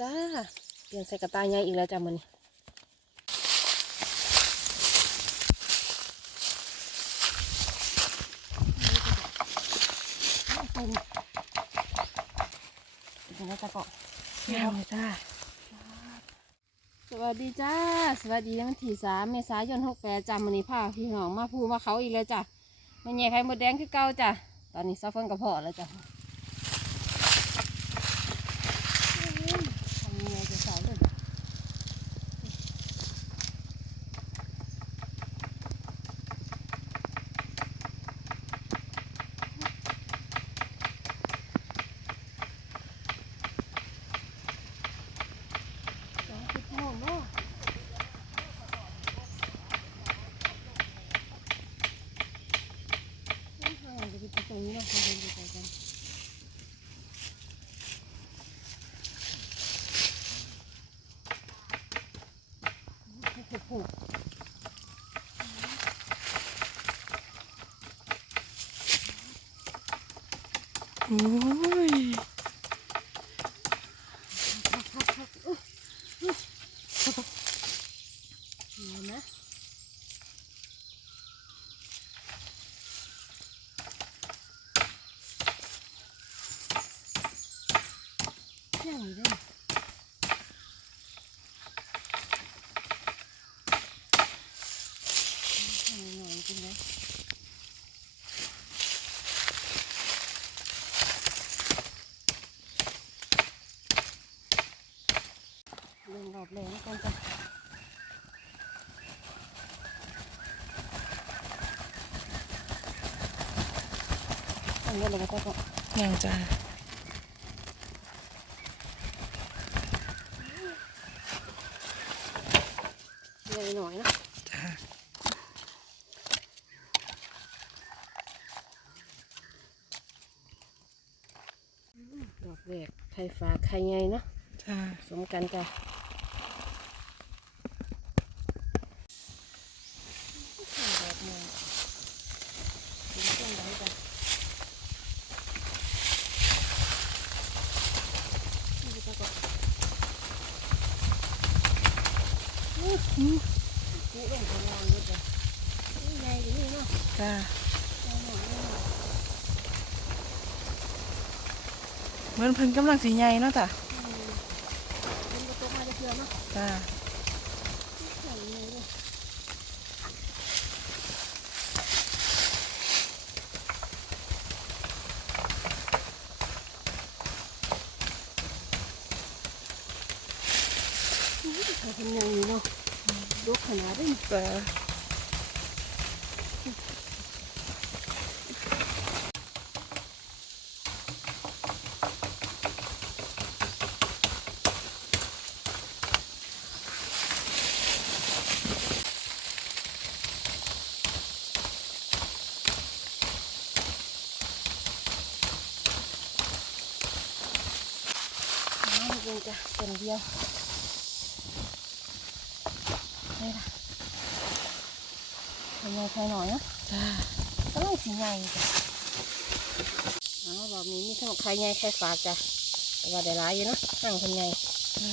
จ้าเปลี่ยนใส่กระต่ายใหญ่อีกแล้วจ้ามันเป็นเป็นอะไรจ้าเกาะงามเลยจ้าสวัสดีจ้า สวัสดีวันที่สามเมษายนหกแปดจ้ามันนี้พาพี่น้องมาพูมาเขาอีกแล้วจ้ามันแย่ไข่มดแดงคือเก่าจ้าตอนนี้ซาเฟิงกระเพาะแล้วจ้าทำยังไงจะสาวเลย สองสิบโมงเนาะเดินทางจะ ไปตรงนี้เนาะไปเดินไปกันผูกโอ้ย พักพักพักอุ๊ยอุ๊ยเดี๋ยวนะยังอยู่ด้วยหน่อยหน่อยจริงไหม เล่นรอบแรงกันจ้ะ ทำเงินอะไรก็ต้องยังจ้าเหนื่อยหน่อยนะจ้าดอกแรกไข่ฟ้าไข่ไงเนาะจ้าสมกันจ้ะดอกหนึ่งสีส้มได้จ้ะนี่จ้ะก็อื้อหือนี่ลงข้างล่างด้วยจ้ะนี่ไงอยู่นี่เนาะ จ้าเอาหน่อยเอาหน่อยเหมือนเพิ่นกำลังสีใหญ่เนาะจ้าอืมเป็นประตูมาจะเชื่อเนาะจ้าใส่เลยเลยอุ๊ยเขาทำยังอยู่เนาะลูกขนาดนี้จ้า จ้ะเป็นเดียวนี่ล่ะทำไงใครหน่อยนะจ้าก็ต้องสีใหญ่จ้ะเอารอบนี้มีทั้งไข่ใหญ่ไข่ฝากจ้ะแต่ว่าได้หลายอยู่เนาะห่างคนใหญ่ จ้า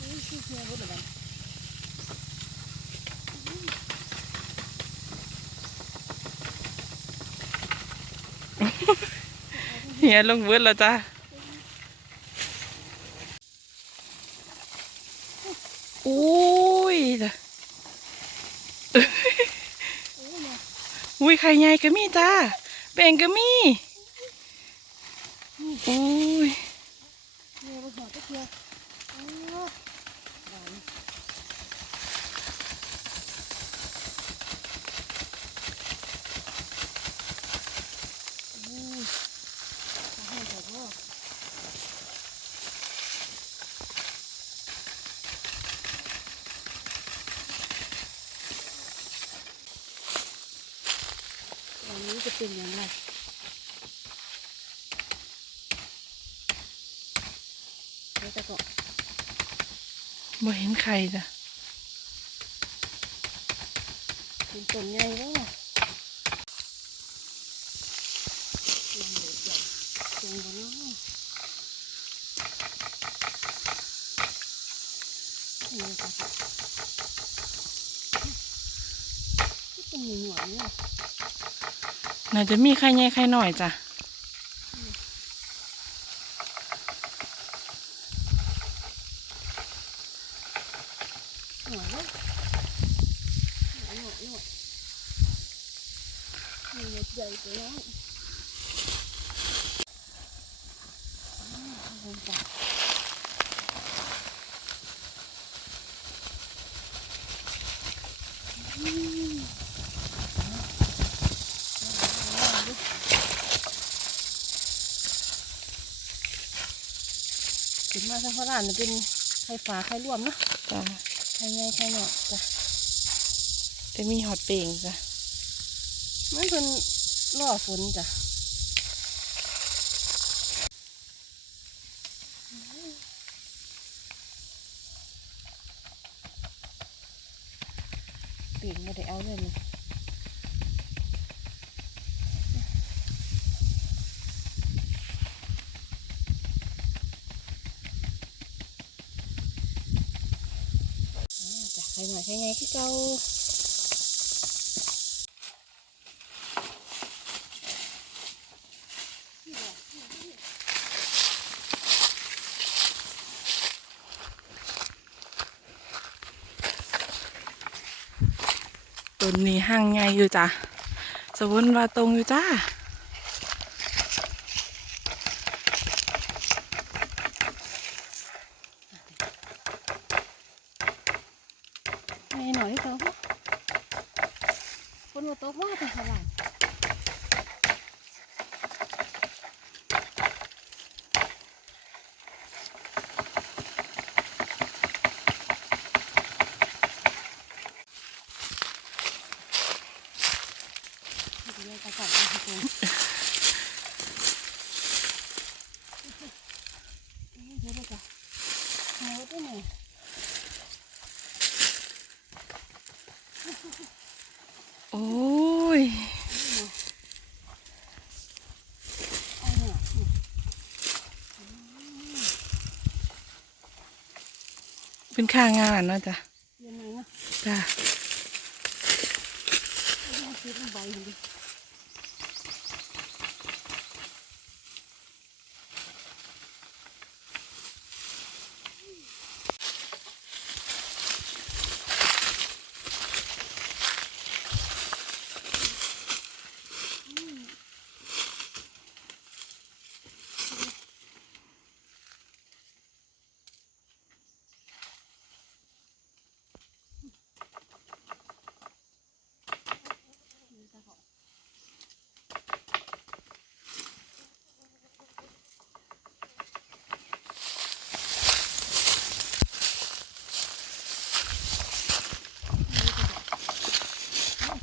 อุ้ยชื่อเพื่อนรู้แบบนั้น เฮียลงเบิดแล้วจ้าอุ้ยจ้าโอ้ยเนี่ยอุ้ยไข่ใหญ่ก็มีจ้าแบ่งก็มีอุ้ย วันนี้จะเป็นอย่างไรแล้วจะก็บ่เห็นใครจ้ะเห็นต้นใหญ่ด้วยเหลืหตุ่ก็หเนี่ย น่าจะมีไข่ใหญ่ไข่น้อยจ้ะหน่วยเลยหน่วยหน่วยหน่วยมีเม็ดใหญ่ตัวน้อยอืมเอาลงไปอืม ขึ้นมาทางพระรานจะเป็นไข่ฝาไข่รวมเนาะจ้ะไข่ใหญ่ไข่หน่อยจ้ะจะมีหอดเป่งจ้ะมันเป็นล่อฝนจ้ะปีกไม่ได้เอาเลยมันอ่าจ้ะไข่หน่อ ยไข่ไงคือเก่าต้นนี้ห่างใหญ่อยู่จ้ะสมมติว่าตรงอยู่จ้า ไงหน่อยที่เขาคนมาต๊ะว่าแต่ขนาดเรียกกระสับกระส่ายเดี๋ยวเดี๋ยวจ้ะเอาไว้ที่ไหน โอ้ ยเอาเนี่ยเป็นข้างงานเนาะจ้ะเรียนไหนเนาะจ้ะ เอาซื้อเป็นใบดิ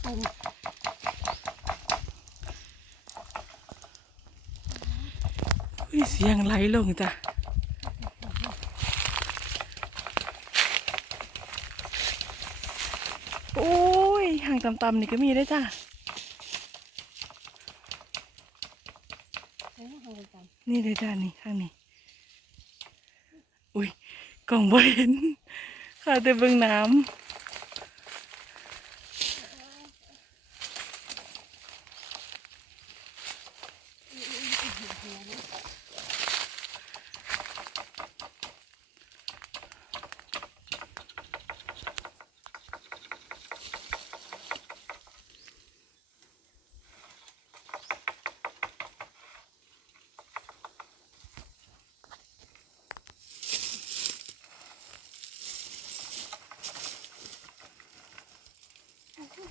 ตรง อุ้ย เสียงไหลลงจ้ะโอ้ยห่างต่ำๆนี่ก็มีได้จ้ะนี่เลยจ้ะนี่ข้างนี้ อุ้ยกล่องบ่เห็นค่ะแต่เบิ่งน้ำ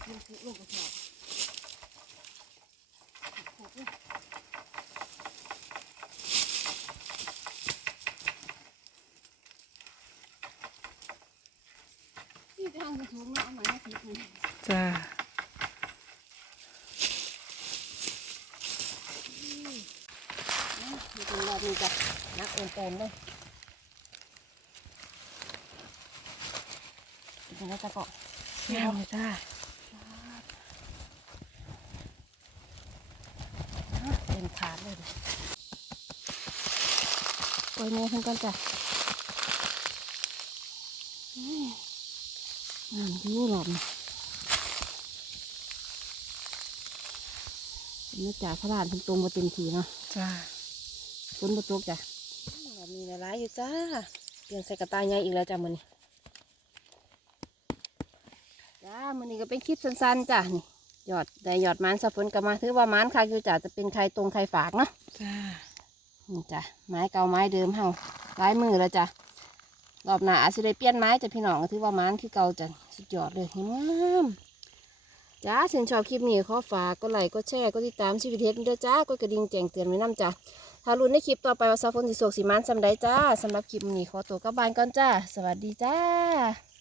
มันคือลูกระสอบที่ทางกระทุ้งเนาะเอามาให้ทิพย์นี่จ้ะมีเป็นรจะนักโอนโอนเลยเป็นไงจะเกาะ งามเลยจ้ะ เต็ม ขาดเลยดิปล่อยเนื้อขึ้นก่อนจ้ะอืมอืมดูหลอมเป็นมาจากพระราชเป็นตรงมาเต็มทีเนาะจ้าฝนมาตกจ้ะแบบนี้ละลายอยู่จ้าเปลี่ยนใส่กระต่ายใหญ่อีกแล้วจ้ะมือนี้จ้ามือนี้ก็เป็นคลิปสั้นๆจ้ะนี่ห ยอดได้หยอดมันสะฝนกลับมาถือว่ามันค่ะอยู่จ้ะจะเป็นใครตรงใครฝากเนาะจ้านี่จ้ะไม้เก่าไม้เดิมเฮาหลายมือแล้วจ้ะรอบหน้าอาจจะได้เปลี่ยนไม้จ้ะพี่น้องก็ถือว่ามันคือเก่าจ้ะสุดยอดเลยงามๆจ้าฉันชอบคลิปนี้ขอฝากก็ไลค์ก็แชร์ก็ติดตามชีวิตเฮ็ดด้วยจ้ากดกระดิ่งแจ้งเตือนไว้นํจ้ะถ้ารุ่นในคลิปต่อไปว่าซาฟนสิโศกสีมันสำใดจ้าสำหรับคลิปนี้ขอตัวกลับบ้านก่อนจ้า สวัสดีจ้า